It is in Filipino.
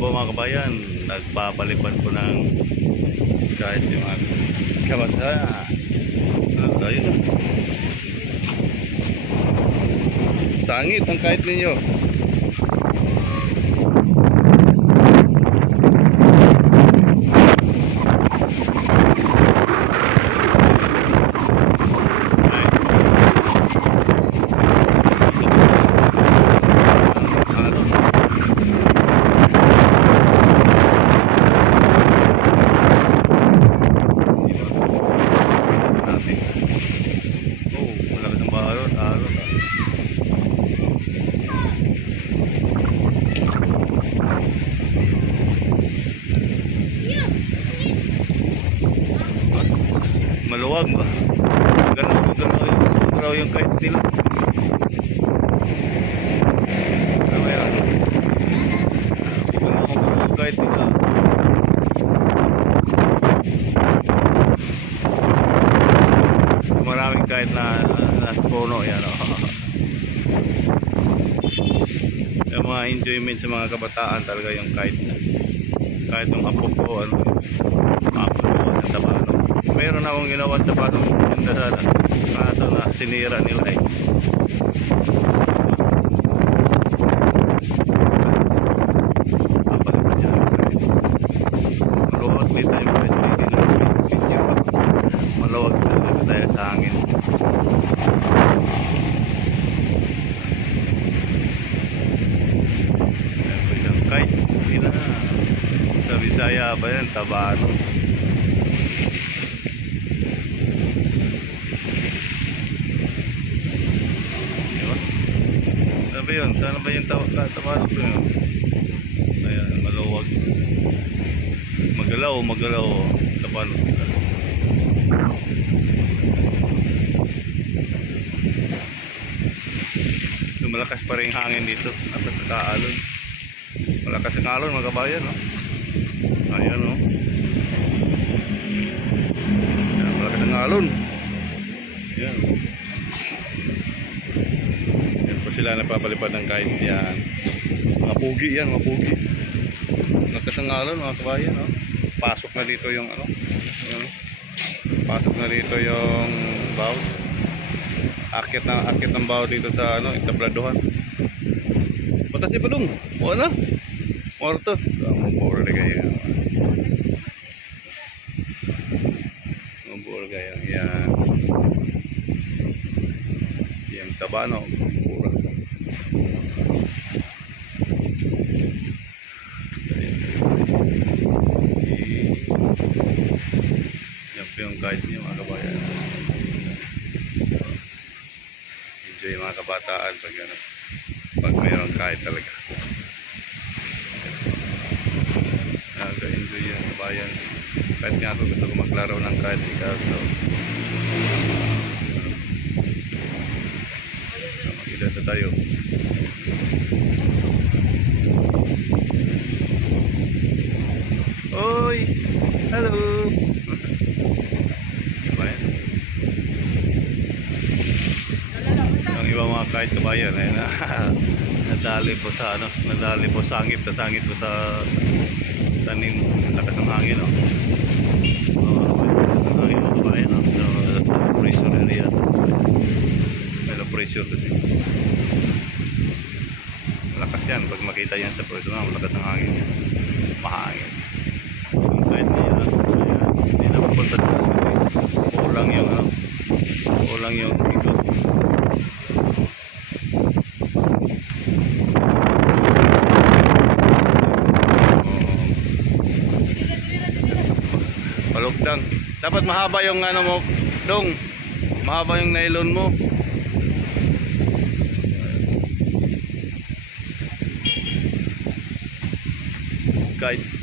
po mga kabayan, nagpapalipad po ng kahit yung mga kabata. Ayun na. Sangit ang kahit ninyo. Maluwag ba? Ganun raw yung kahit nila. Ano yan? Ganun kahit nila. Maraming kahit na nasa puno yan. Yung mga enjoyment sa mga kabataan talaga yung kahit yung apo ko ano, sa Tabano. Meron akong ginawa sa Tabano yung dasada, kaso na sinira nila eh. Maluwag may tayo maluwag talaga tayo sa hangin. Kahit hindi na sa Bisaya pa yan, Tabano. Ano ba yun? Saan ba yung Tabano ko yun? Ayan, maluwag. Magalaw Tabano sila. So, malakas pa rin hangin dito. Nasa Kaalon. Malakas ang alon mga kabayan, no? Ayan, no? Ayan, malakas ang alon. Ayan. Ayan po sila napapalipad ng kahit yan. Mga pugi yan, mga pugi. Malakas ang alon mga kabayan, no? Pasok na dito yung ano? Ayan. Pasok na dito yung baw. Akit ng baw dito sa ano, Itabladuhan. Batas si Padung. O na? Orto. Mabor kayo. Mabor kayo. Yan. Yung Tabano. Mabor. Yan po yung guide niyo mga kabayan. Enjoy mga kabataan pag mayroong kahit talaga. Nag-enjoy yan kabayan. Kahit nga ako gusto ko maglaro ng kahit kaso makita na tayo. Oy! Hello! Kabayan. Ang iba mga kahit kabayan ay nadali po sa ano, nadali po sangit po sa tanim, lakas ng hangin, no? Ang hangin mga kabayan, no? So, pressure area, may pressure kasi malakas yan pag makita yan sa pressure, malakas ang hangin yan, mahangin kahit niya, hindi na mapunta sa kulang yung ano, kulang yung ikot. Palugdang. Dapat mahaba yung ano mo, Dong. Mahaba yung nylon mo. Guide.